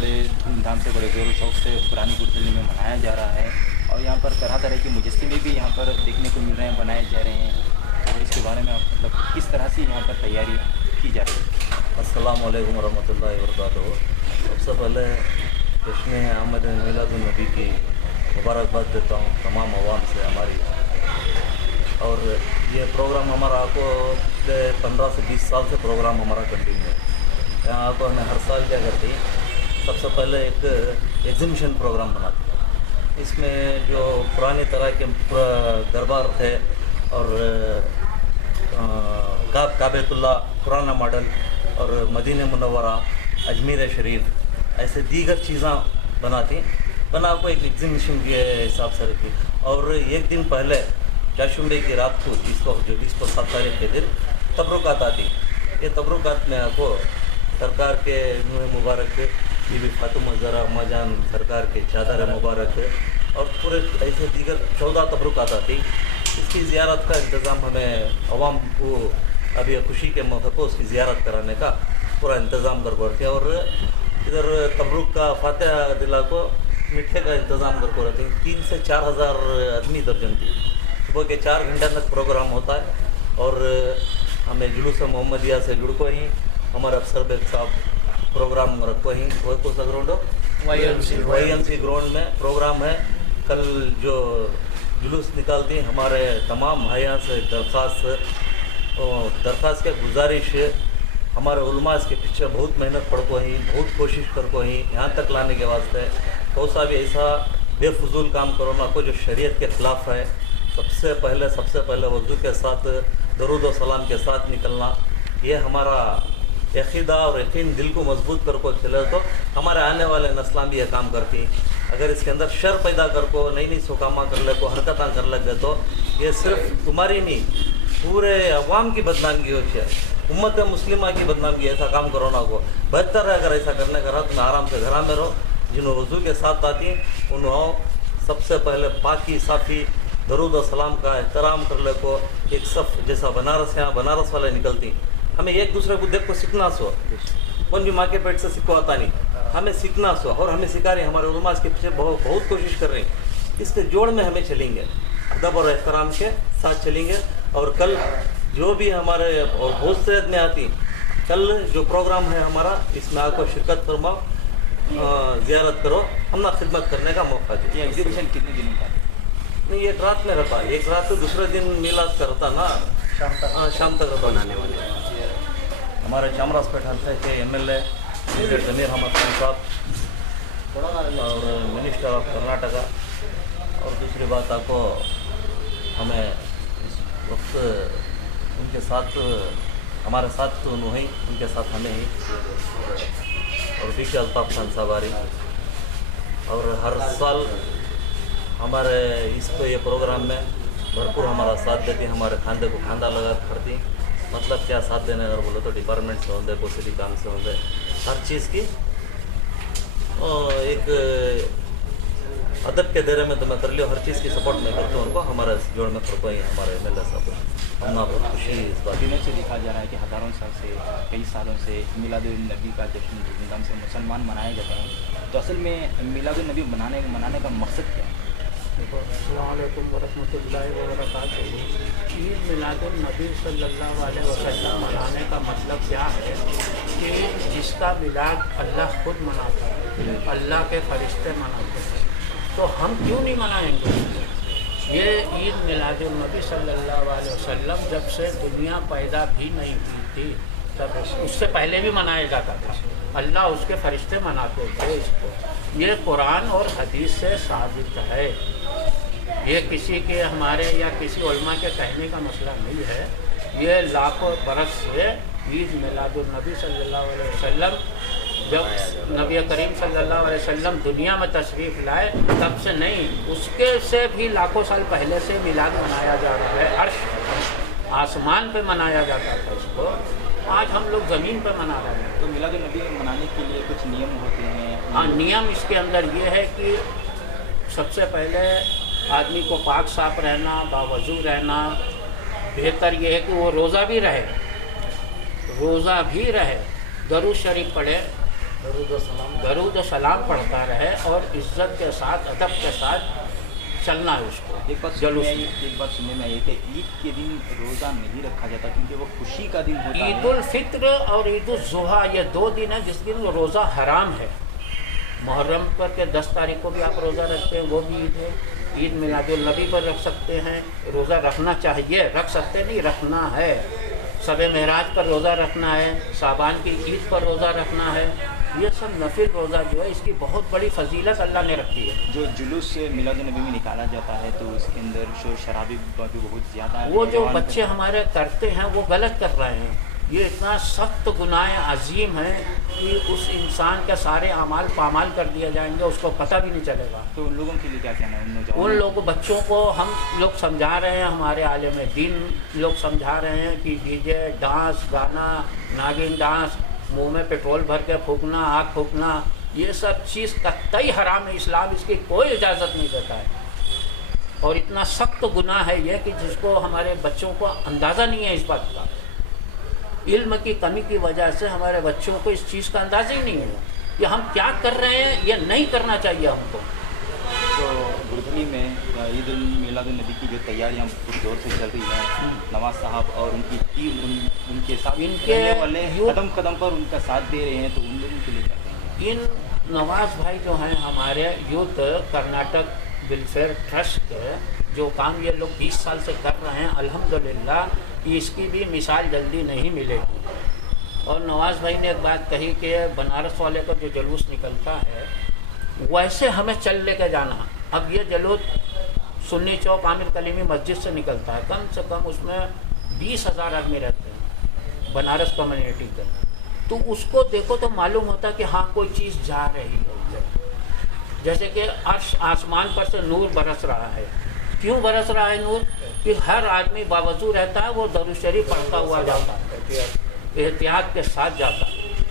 बड़े धूमधाम से, बड़े ज़ोर शौक से पुरानी गुरदली में मनाया जा रहा है और यहाँ पर तरह तरह के मुजस्समे भी यहाँ पर देखने को मिल रहे हैं, बनाए जा रहे हैं। और इसके बारे में आप मतलब किस तरह से यहाँ पर तैयारी की जा रही है? अस्सलाम वालेकुम रहमतुल्लाहि व बरकातहू। सबसे पहले जश्न अहमद मिलादुन नबी की मुबारकबाद देता हूँ तमाम अवाम से हमारी। और ये प्रोग्राम हमारा आपको 15 से 20 साल से प्रोग्राम हमारा कंटिन्यू है। यहाँ आपको हमें हर साल क्या करते हैं, सबसे पहले एक एग्जीबिशन प्रोग्राम बनाते हैं। इसमें जो पुरानी तरह के दरबार थे और काबेतुल्ला पुराना मॉडल और मदीना मुनव्वरा, अजमेर शरीफ, ऐसे दीगर चीज़ें बना को एक एग्जीबिशन के हिसाब से रखी। और एक दिन पहले चाशुम्बे की रात को जिसको 7 तारीख के दिन तबरुकात आती। ये तबरुकात में आपको सरकार के मुबारक बीबी फातिमा ज़हरा अम्मा जान सरकार के चादर मुबारक और पूरे ऐसे दीगर 14 तबरुकात आती। इसकी ज़ियारत का इंतज़ाम हमें अवाम को अभी खुशी के मौके पर उसकी ज़ियारत कराने का पूरा इंतज़ाम कर रखे। और इधर तबरुक का फातिहा दिला को मिठे का इंतज़ाम कर रहे हैं। 3 से 4 हज़ार आदमी दर्जन थी। सुबह के 4 घंटे तक प्रोग्राम होता है और हमें जुलूस मोहम्मदिया से जुड़ को ही हमारे अफसर बेग साहब प्रोग्राम रखो ही वो को सा ग्राउंड YMC ग्राउंड में प्रोग्राम है। कल जो जुलूस निकालती हैं हमारे तमाम भाइयों से दरख्वास्त के गुजारिश हमारे उलमा इसके पीछे बहुत मेहनत पड़ को ही, बहुत कोशिश कर को ही यहाँ तक लाने के वास्ते तो सा भी ऐसा बेफजूल काम करो ना को जो शरीयत के ख़िलाफ़ है। सबसे पहले वज़ू के साथ दरूद व सलाम के साथ निकलना, ये हमारा अक़ीदा और यकीन दिल को मजबूत कर को चले तो हमारे आने वाले नस्लां भी ये काम करती। अगर इसके अंदर शर पैदा कर को नई सोकामा कर ले को हरकत कर लगे तो ये सिर्फ तुम्हारी नहीं पूरे अवाम की बदनामी हो है, उम्मत मुस्लिमा की बदनामी। ऐसा काम करो ना को बेहतर है अगर ऐसा करने का रहा तुम्हें आराम से घर में रहो। जिन्होंने वज़ू के साथ आती उन्होंने सबसे पहले पाकी साफ़ी दरूद और सलाम का एहतराम कर ले को एक सफ़ जैसा बनारस वाले निकलती। हमें एक दूसरे को देख को सीखना सो, कौन भी माँ के पेट से सीखवाता नहीं, हमें सीखना सो और हमें सिखा रहे हमारे उलमा इसके पीछे बहुत कोशिश कर रहे हैं। इसके जोड़ में हमें चलेंगे, अदब और एहतराम के साथ चलेंगे। और कल जो भी हमारे और बहुत से में आती, कल जो प्रोग्राम है हमारा इसमें आपको शिरकत फरमाओ, ज़ियारत करो, हमने खिदमत करने का मौका दे। ये एग्जीबिशन कितने दिनों का? नहीं, एक रात में रहता, एक रात तो दूसरे दिन मिलाद करता ना, शाम तक रहता। बनाने वाले हमारे चामराजपेट हल्के के MLA जमीर अहमद खान साहब और मिनिस्टर ऑफ कर्नाटका। और दूसरी बात आपको हमें इस वक्त उनके साथ हमारे साथ तो वहीं उनके साथ हमें ही और BK अल्ताफ़ खान साहब आ रही। और हर साल हमारे इसको ये प्रोग्राम में भरपूर हमारा साथ देती, हमारे खांदे को खांदा लगा करती। मतलब क्या साथ देने अगर बोले तो डिपार्टमेंट से होंगे, कोई काम से होंगे, हर चीज़ की एक अदब के दायरे में तो मैं कर लियो, हर चीज़ की सपोर्ट मैं करता हूँ उनको। हमारे जोड़ में कर पाई हमारे MLA साहब, हमना बहुत खुशी इस बात। दिनों से देखा जा रहा है कि हज़ारों साल से, कई सालों से मिलादुन नबी का जश्न धूमधाम से मुसलमान मनाए जाते हैं। तो असल में मिलादुन नबी मनाने का मकसद क्या है? अस्सलाम वालेकुम वरहमतुल्लाहि व बरकातहू। ईद मिलादुन नबी सल्लल्लाहु अलैहि वसल्लम मनाने का मतलब क्या है कि जिसका मिलाद अल्लाह खुद मनाता है, अल्लाह के फरिश्ते मनाते हैं, तो हम क्यों नहीं मनाएंगे? ये ईद मिलादुन नबी सल्लल्लाहु अलैहि वसल्लम जब से दुनिया पैदा भी नहीं हुई थी तब उससे पहले भी मनाया जाता था। अल्लाह उसके फरिश्ते मनाते थे इसको। ये कुरान और हदीस से साबित है, ये किसी के हमारे या किसी उलमा के कहने का मसला नहीं है। ये लाखों बरस से ईद मिलादुन नबी सल्लल्लाहु अलैहि वसल्लम जब नबी करीम सल्लल्लाहु अलैहि वसल्लम दुनिया में तशरीफ़ लाए तब से नहीं, उसके से भी लाखों साल पहले से मिलाद मनाया जा रहा है। अर्श आसमान पे मनाया जाता था इसको, आज हम लोग ज़मीन पे मना रहे हैं। तो मिलादुन नबी मनाने के लिए कुछ नियम होते हैं? हाँ, नियम इसके अंदर ये है कि सबसे पहले आदमी को पाक साफ रहना, बावजू रहना। बेहतर ये है कि वो रोज़ा भी रहे, दरूद शरीफ पढ़े, दरूद व सलाम पढ़ता रहे और इज्जत के साथ अदब के साथ चलना है उसको। एक बात जुलूस सुनने में एक बात सुनने में आई है कि ईद के दिन रोज़ा नहीं रखा जाता क्योंकि वो खुशी का दिन होता ईद है। उल फित्र और ईद उल जुहा ये 2 दिन है जिस दिन रोज़ा हराम है। मुहर्रम पर के 10 तारीख को भी आप रोज़ा रखते हैं, वो भी ईद है। ईद मिलादुल नबी पर रख सकते हैं, रोज़ा रखना चाहिए, रख सकते नहीं, रखना है। शब महराज पर रोज़ा रखना है, साबान की ईद पर रोज़ा रखना है। ये सब नफिल रोज़ा जो है इसकी बहुत बड़ी फजीलत अल्लाह ने रखी है। जो जुलूस मिलाद नबी में निकाला जाता है तो उसके अंदर शोर शराबी भी बहुत ज़्यादा है। वो जो नौजवान बच्चे हमारे करते हैं वो गलत कर रहे हैं। ये इतना सख्त गुनाह अजीम है कि उस इंसान के सारे अमाल पामाल कर दिए जाएंगे, उसको पता भी नहीं चलेगा। तो उन लोगों के लिए क्या कहना है उन नौजवानों उन लोगों बच्चों को हम लोग समझा रहे हैं, हमारे आलिम दीन लोग समझा रहे हैं कि डीजे डांस गाना नागिन डांस, मुंह में पेट्रोल भर के फूकना, आग फूकना, ये सब चीज़ कतई हराम है। इस्लाम इसकी कोई इजाज़त नहीं देता है और इतना सख्त गुनाह है ये कि जिसको हमारे बच्चों को अंदाज़ा नहीं है इस बात का। इल्म की कमी की वजह से हमारे बच्चों को इस चीज़ का अंदाज़ा ही नहीं है कि हम क्या कर रहे हैं, ये नहीं करना चाहिए हमको। तो बुरदली में ईद उल मिलाद नबी की जो तैयारियां पूरी जोर से चल रही हैं, नवाज साहब और उनकी टीम उनके साथ इनके रहने वाले यूथ- कदम कदम पर उनका साथ दे रहे हैं, तो उन लोगों के लिए क्या कहेंगे? इन नवाज भाई जो हैं हमारे यूथ कर्नाटक वेलफेयर ट्रस्ट के जो काम ये लोग 20 साल से कर रहे हैं, अल्हम्दुलिल्लाह इसकी भी मिसाल जल्दी नहीं मिलेगी। और नवाज भाई ने एक बात कही कि बनारस वाले का जो जुलूस निकलता है वैसे हमें चल लेके जाना। अब ये जुलूस सुन्नी चौक आमिर कलीमी मस्जिद से निकलता है, कम से कम उसमें 20,000 आदमी रहते हैं बनारस कम्युनिटी के, तो उसको देखो तो मालूम होता कि हाँ कोई चीज़ जा रही है। जैसे कि अर्श आसमान पर से नूर बरस रहा है। क्यों बरस रहा है नूर? कि हर आदमी बावजूद रहता है, वो दरूद शरीफ पढ़ता हुआ जाता है, एहतियात के साथ जाता है,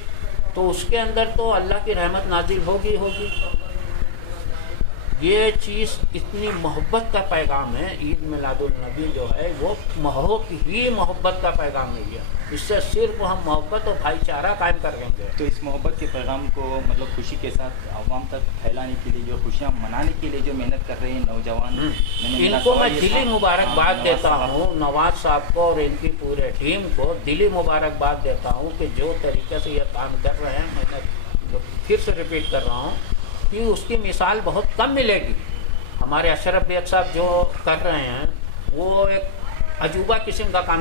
तो उसके अंदर तो अल्लाह की रहमत नाजिल होगी होगी। ये चीज़ इतनी मोहब्बत का पैगाम है। ईद मिलादुल नबी जो है वो बहुत ही मोहब्बत का पैगाम है। ये इससे सिर्फ हम मोहब्बत और भाईचारा कायम करेंगे। तो इस मोहब्बत के पैगाम को मतलब खुशी के साथ आवाम तक फैलाने के लिए, जो खुशियाँ मनाने के लिए जो मेहनत कर रहे हैं नौजवान, इनको मैं दिली मुबारकबाद देता हूँ, नवाज साहब को और इनकी पूरे टीम को दिली मुबारकबाद देता हूँ कि जो तरीके से ये काम कर रहे हैं। मैं फिर से रिपीट कर रहा हूँ कि उसकी मिसाल बहुत कम मिलेगी। हमारे अशरफ बेग साहब जो कर रहे हैं वो एक अजूबा किस्म का काम